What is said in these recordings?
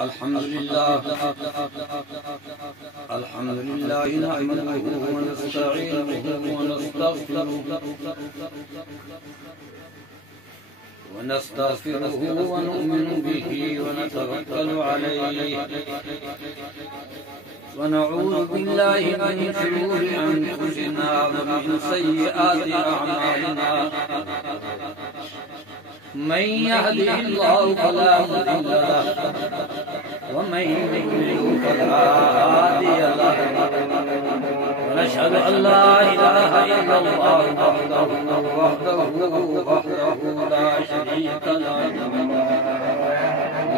الحمد لله نحمده ونستعينه ونستغفره ونؤمن به ونتوكل عليه ونعوذ بالله من شرور أنفسنا ومن سيئات أعمالنا من يهده الله فلا مضل له ومن يضلل فلا هادي له ونشهد أن لا إله إلا الله وحده لا شريك له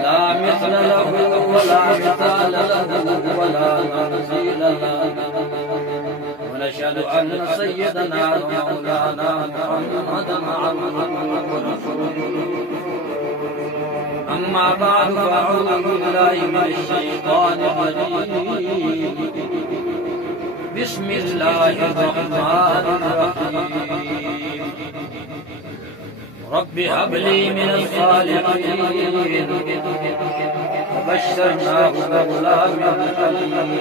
لا مثل له ولا مثال له ولا نظير له ونشهد أن سيدنا ومولانا محمدا عبده ورسوله أما بعد فأعوذ بالله من الشيطان الرجيم بسم الله الرحمن الرحيم رب هب لي من الصالحين فبشرناه بغلام حليم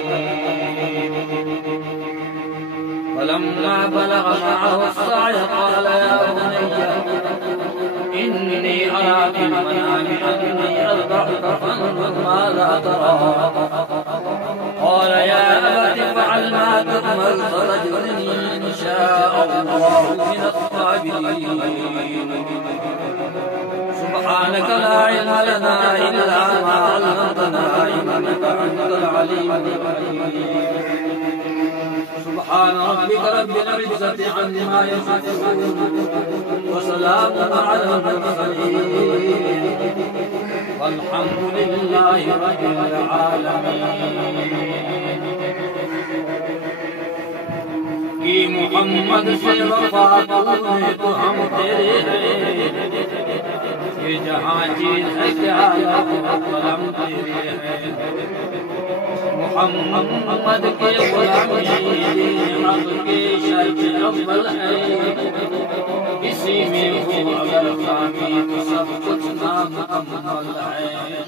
فلما بلغ معه السعي قال يا بني إني أرى في المنام أني أذبحك فانظر ماذا ترى قال يا أبت افعل ما تؤمر ستجدني إن شاء الله من الصابرين سبحانك لا علم لنا إلا ما علمتنا إنك أنت العليم الحكيم سبحان ربك رب العزة عما يصفون وسلام على المرسلين والحمد لله رب العالمين کہ محمد سے وفا پوچھے تو ہم تیرے ہیں یہ جہاں چیز ہے کیا قلم تیرے ہیں محمد کے غلامی حق کے شرط اول ہے اسی میں ہو اگر خامی تو سب کچھ نامکمل ہے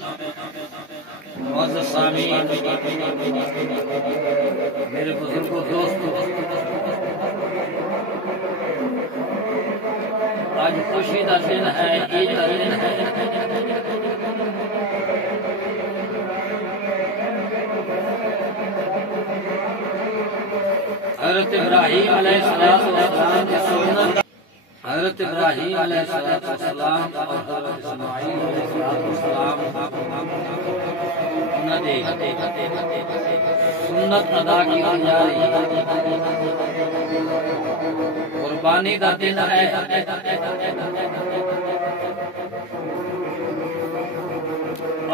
معزز سامعین میرے بزرگوں دوستوں آج خوشی کا دن ہے عید کا دن ہے حضرت ابراہیم علیہ السلام کی سنت حضرت ابراہیم علیہ السلام اور حضرت اسماعیل علیہ السلام سنت ادا کی جا رہی قربانی کا دن ہے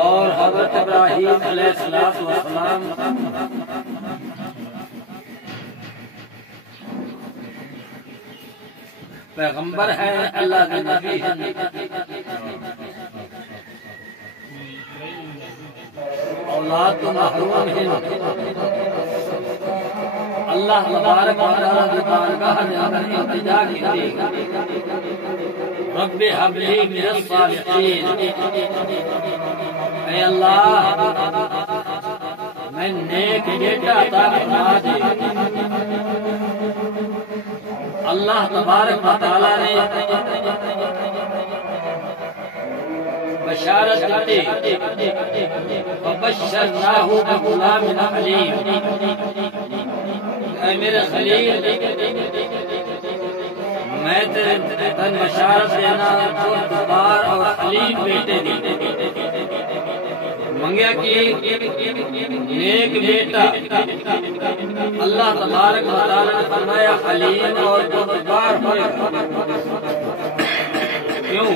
اور حضرت ابراہیم علیہ السلام پیغمبر ہے اللہ کے نبی ہے اولاد تو محروم ہے اللہ تبارک و تعالی کی بارگاہ میں اگر التجا کی رب هب لي من الصالحين اے اللہ میں نیک بیٹا عطا فرما دے اللہ تبارک و تعالی نے بشارت دی وبشرناه بغلام حلیم اے میرے خلیل میں تیرے بشارت دینا بار اور حلیم بیٹے دی منگیا کہ نیک بیٹا اللہ تبارک و تعالی نے فرمایا حلیم اور بار ہوئے کیوں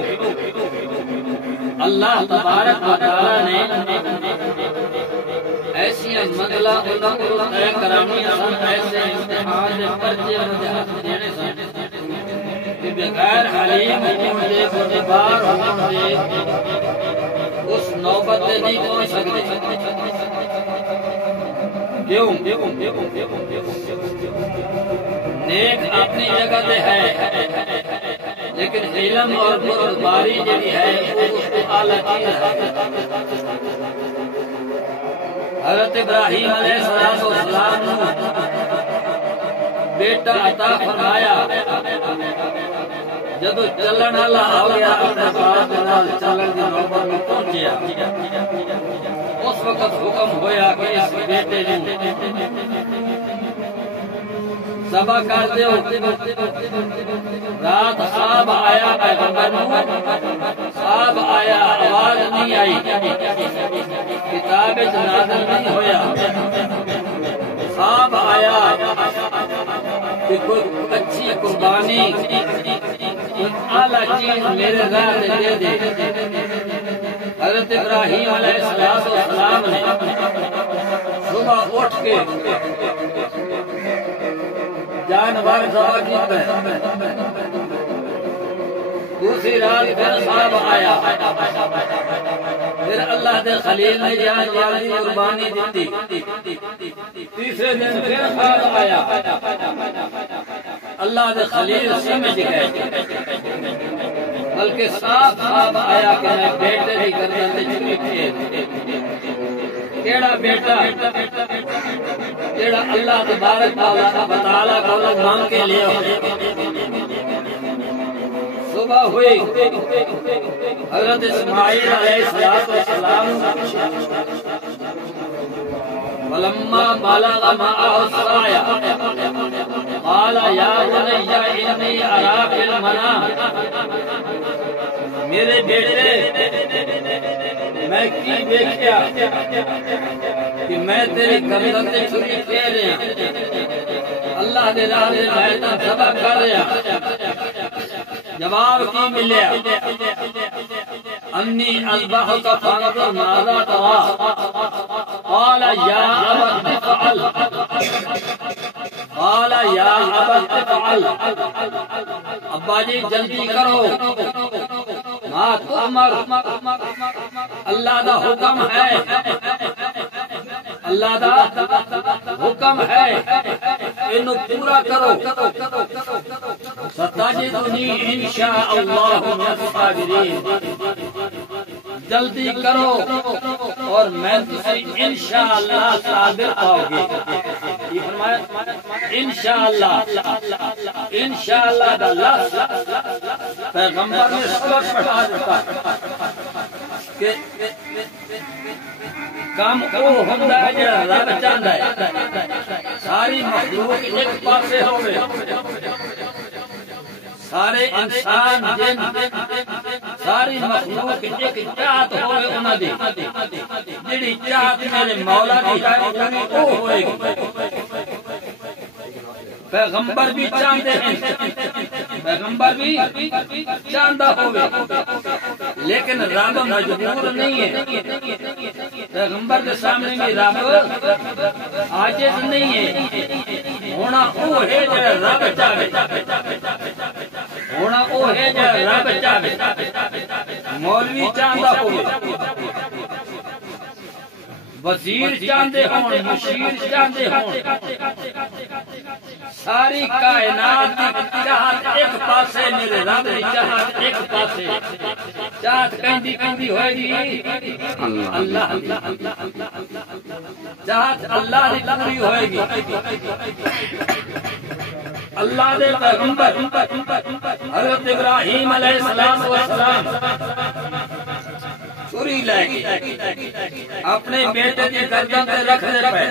اللہ تبارک و تعالی نے ایسی مطلع طے کرانی سن ایسے امتحان پرچے دینے سن کہ بغیر حلیم ہونے کے بار ہونے اس نوبت نہیں پہنچ سکتے کیوں نیک اپنی جگہ پہ ہے لیکن علم اور بردباری جڑی ہے اس کو اعلیٰ چیز ہے حضرت ابراہیم علیہ السلام نے بیٹا عطا فرمایا جدو چلن والا آ گیا اپنے باپ نال چلن دی نوبت میں پہنچیا اس وقت حکم ہویا کہ اس بیٹے نے ذبح کر دیو رات خواب آیا پیغمبر خواب آیا آواز نہیں آئی کتاب نازل نہیں ہویا خواب آیا کہ کوئی اچھی قربانی اعلیٰ چیز میرے راہ دے دے حضرت ابراہیم علیہ السلام نے صبح اٹھ کے جانور ذبح کیتا ہے دوسری رات پھر خواب آیا پھر اللہ دے خلیل نے جانور کی قربانی دیتی تیسرے دن پھر خواب آیا اللہ دے خلیل سمجھ گئے بلکہ صاف خواب آیا کہ میں بیٹے کی گردن تے چوری کیے کیڑا بیٹا جیڑا اللہ تبارک و تعالی کو مانگ کے لے صبح ہوئی حضرت اسماعیل علیہ السلام فلما بلغ معه السعي قال يا بني إني أرى في المنام میرے بیٹے میں کی دیکھیا کہ میں تیری گردن تے چھری پھیر رہا اللہ دے راہ دے میں ذبح کر رہا جواب کی ملیا انی اذبحک فانظر ماذا ترى قال يا أبت افعل قال يا أبت افعل ابا جی جلدی کرو ما تؤمر اللہ دا حکم ہے اللہ دا حکم ہے انو پورا کرو ستجدنی انشاء اللہ من الصابرین جلدی کرو اور میں تسی انشاءاللہ صابر پاؤ گے یہ فرمایا انشاءاللہ انشاءاللہ دا لفظ پیغمبر نے سبق پڑھا دیتا کہ کام او ہوندا ہے جڑا رب چاہندا ہے ساری مخلوق ایک پاسے ہوے سارے انسان جن ساری مخلوق ایک چاہت ہوئے انہاں دی جڑی چاہت میرے مولا دی ہے او ہوئے گی پیغمبر بھی چاہتے ہیں پیغمبر بھی چاہتا ہوئے لیکن رب مجبور نہیں ہے پیغمبر کے سامنے بھی رب عاجز نہیں ہے ہونا او ہے جڑا رب چاہے ہونا او ہے جڑا رب چاہے مولوی چاہتا ہوئے وزیر چاہتے ہوں مشیر چاہتے ہوں ساری کائنات کی چاہت ایک پاسے میرے رب کی چاہت ایک پاسے چاہت کہندی کہندی ہوئے گی اللہ چاہت اللہ کی پوری ہوئے گی اللہ دے پیغمبر حضرت ابراہیم علیہ السلام چھری لے گی اپنے بیٹے کی گردن تے رکھ دے پے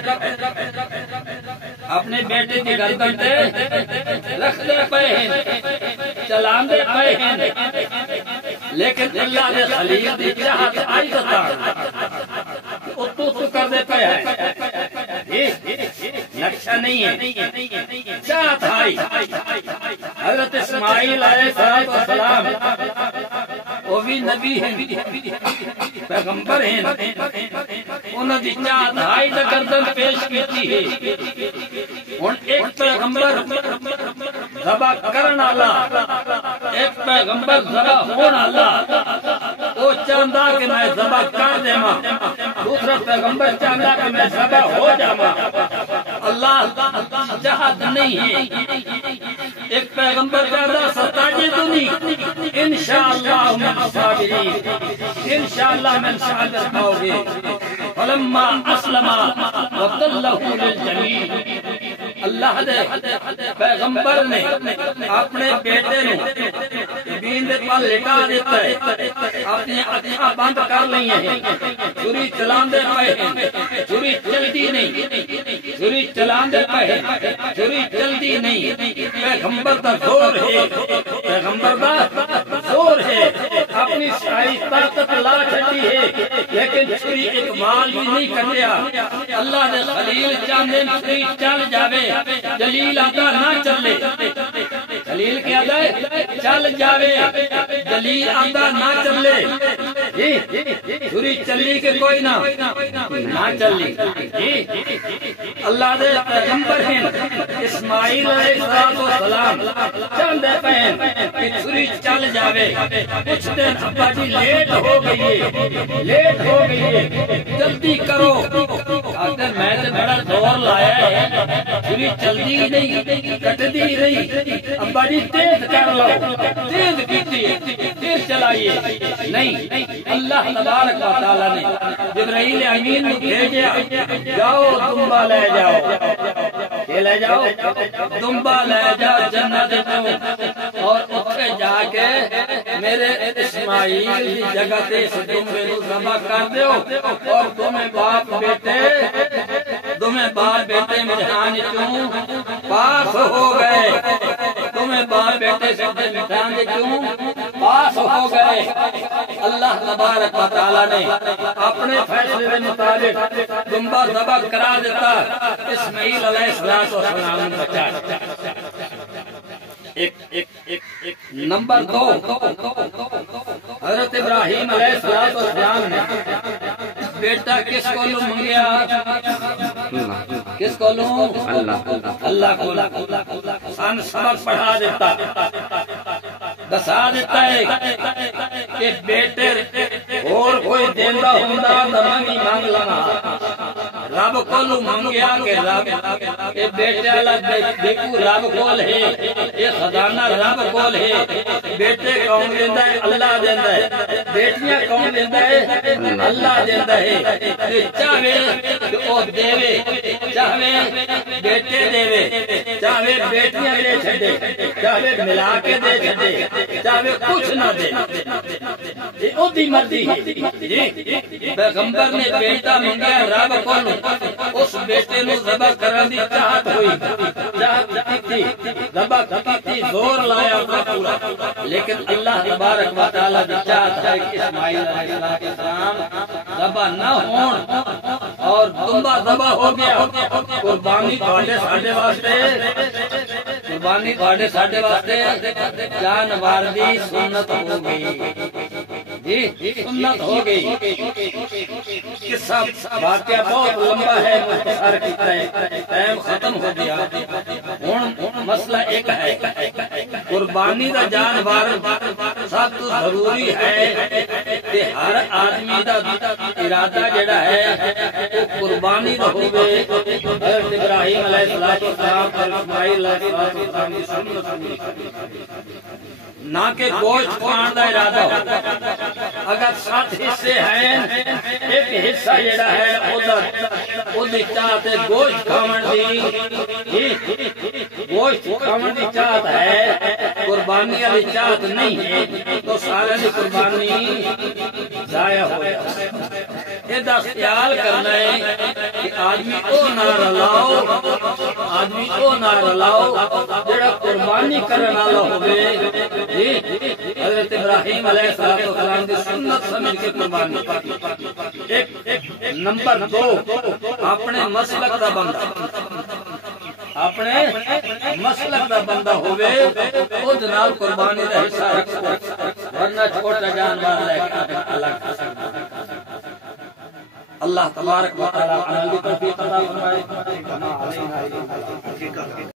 اپنے بیٹے کی گردن تے رکھ دے پے چلان دے پے لیکن اللہ دے خلیل دی چاہت آئی دتا تو کر دے پے ہے نقشہ نہیں ہے چاہت آئی حضرت اسماعیل علیہ السلام وہ بھی نبی ہیں پیغمبر ہیں انہوں نے چاہت آئی تا گردن پیش کیتی ہے اور ایک پیغمبر ذبح کرنا اللہ ایک پیغمبر ذبح ہونا اللہ وہ چاہتا کہ میں ذبح کر دے ماں دوسرا پیغمبر چاہتا کہ میں ذبح ہو جاواں اللہ چاہت نہیں ہے ایک پیغمبر کہتا ستجدنی انشاءاللہ من الصابرین انشاءاللہ من صابر پاؤ گے فلما اسلم وتلہ للجبین اللہ دے پیغمبر نے اپنے بیٹے نو زمین دے پال لٹا دیتا ہے اپنی اکھاں بند کر لئی ہیں چھری چلاندے پئے ہیں چھری چلدی نہیں چھری چلاندے پئے ہیں چھری چلدی نہیں پیغمبر دا زور ہے پیغمبر دا زور ہے اپنی ساری طاقت لا چھڈی ہے لیکن چھری اقبال بھی نہیں کٹیا اللہ دے خلیل چاندے چھری چل جاوے جلیل آتا نہ چلے جلیل کیا ہے چل جاوے جلیل آتا نہ چلے چھری چلی کہ کوئی نہ چلی اللہ دے پیغمبر ہیں اسماعیل علیہ السلام چاندے پہن کہ چھری چل جاوے کچھ دن ابا جی لیٹ ہو گئی ہے جلدی کرو آخر میں نے بڑا زور لایا ہے چھری چلدی نہیں کٹدی نہیں ابا جی تیز کر لو تیز کیتی تیز چلائیے نہیں اللہ تبارک و تعالی نے جبرائیل امین کو بھیجا جاؤ دمبا لے جاؤ یہ لے جاؤ دمبا لے جاؤ جنت میں اور اتنے جا کے میرے اسماعیل کی جگہ تے اس دمبے نو ذبح کر دیو اور تمہیں باپ بیٹے امتحان چوں پاس ہو گئے تمہیں باپ بیٹے سے امتحان چوں پاس ہو گئے اللہ تبارک و تعالی نے اپنے فیصلے کے مطابق دمبا ذبح کرا دیتا اسماعیل علیہ السلام بچا نمبر 2 حضرت ابراہیم علیہ السلام نے بیٹا کس کو منگیا کس کو اللہ کو سن سبق پڑھا دیتا دسا دیتا ہے کہ بیٹے اور کوئی دیندہ ہوندا تے منگی مانگ لواں رب کو منگیا کہ رب اے بیٹے والا دیکھو رب کول ہے یہ خزانہ رب کول ہے بیٹے کون دیندا ہے اللہ دیندا ہے بیٹیاں کون دیندا ہے اللہ دیندا ہے چاہے او دیوے چاہے بیٹے دیوے چاہے بیٹیاں دے چھڈے چاہے ملا کے دے چھڈے چاہے کچھ نہ دے یہ او دی مرضی ہے جی پیغمبر نے بیٹا منگیا رب کول اس بیٹے نو ذبح کرن دی چاہت ہوئی چاہت تھی ذبح کیتی زور لایا پورا لیکن اللہ تبارک و تعالی دی چاہت ہے کہ اسماعیل علیہ السلام ذبح نہ ہون اور دمبا ذبح ہو گیا قربانی تواڈے ساڈے واسطے قربانی تواڈے ساڈے واسطے جانور دی سنت ہو گئی جی سنت ہو گئی قصہ واقعہ بہت لمبا ہے مختصر کیتا ہے ٹائم ختم ہو گیا ہن مسئلہ ایک ہے قربانی دا جانور سب تو ضروری ہے کہ ہر آدمی دا ارادہ جڑا ہے وہ قربانی دا ہوے حضرت ابراہیم علیہ السلام اور اسماعیل علیہ السلام کی سنت نہ کہ گوشت کھان دا ارادہ ہو اگر 7 حصے ہیں ایک حصہ جڑا ہے اودی چاہت گوشت کھاون دی گوشت کھاون دی چاہت ہے قربانی والی چاہت نہیں ہے تو سارے دی قربانی ضائع ہو جائے یہ خیال کرنا ہے کہ آدمی او نہ رلاؤ آدمی او نہ رلاؤ جڑا قربانی کرن والا ہوے حضرت ابراہیم علیہ السلام کی سنت سمجھ کے قربانی نمبر 2 اپنے مسلک دا بندہ اپنے مسلک دا بندہ ہوے او جناب قربانی دا حصہ رکھو ورنہ چھوٹا جانور لے کے الگ اللہ تبارک و تعالی عمل کی توفیق عطا فرمائے